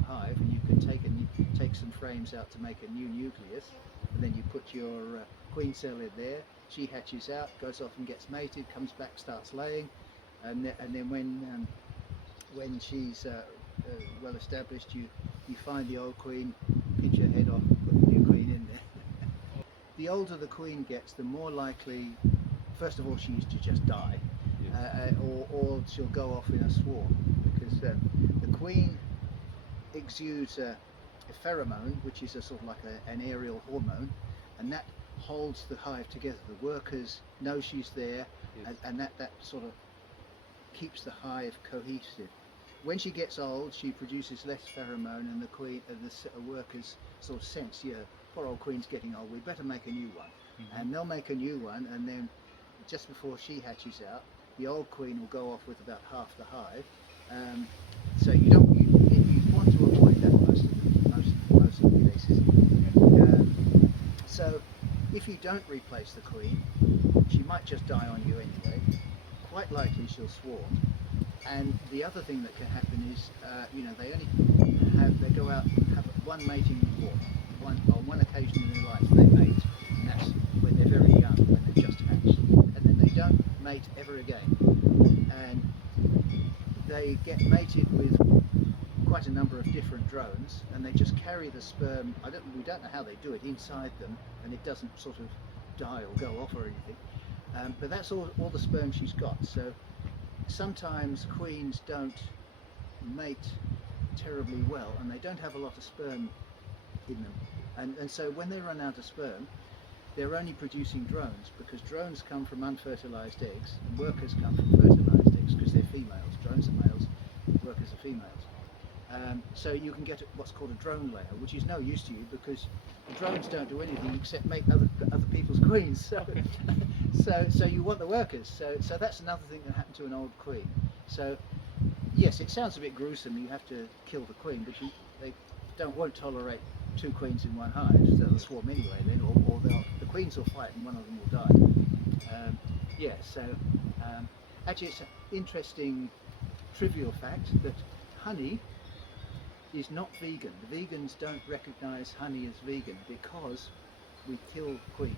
one hive, and you can take some frames out to make a new nucleus, and then you put your queen cell in there. She hatches out, goes off and gets mated, comes back, starts laying, and then when she's well established, you find the old queen, pinch her head off, put the new queen in there. The older the queen gets, the more likely, first of all, she is to just die, or she'll go off in a swarm, because the queen exudes a pheromone, which is a sort of like an aerial hormone, and that holds the hive together. The workers know she's there, and that sort of keeps the hive cohesive. When she gets old, she produces less pheromone, and the workers sort of sense, yeah, poor old queen's getting old, we better make a new one. And they'll make a new one, and then just before she hatches out, the old queen will go off with about half the hive. So you want to avoid that most of the cases. So if you don't replace the queen, she might just die on you anyway. Quite likely she'll swarm. And the other thing that can happen is, they go out and have one mating report. On one occasion in their life they mate, and that's when they're very young, when they're just hatched. And then they don't mate ever again. And they get mated with quite a number of different drones, and they just carry the sperm, we don't know how they do it, inside them, and it doesn't sort of die or go off or anything. But that's all the sperm she's got. So sometimes queens don't mate terribly well, and they don't have a lot of sperm in them. And so when they run out of sperm, they're only producing drones, because drones come from unfertilised eggs, and workers come from fertilised eggs, because they're females. Drones are males, workers are females. So you can get what's called a drone layer, which is no use to you, because the drones don't do anything except make other people's queens. So you want the workers. So that's another thing that happened to an old queen. So yes, it sounds a bit gruesome. You have to kill the queen, but they won't tolerate two queens in one hive. So they'll swarm anyway then, or the queens will fight and one of them will die. Actually, it's an interesting trivial fact that honey is not vegan. The vegans don't recognise honey as vegan because we kill queens.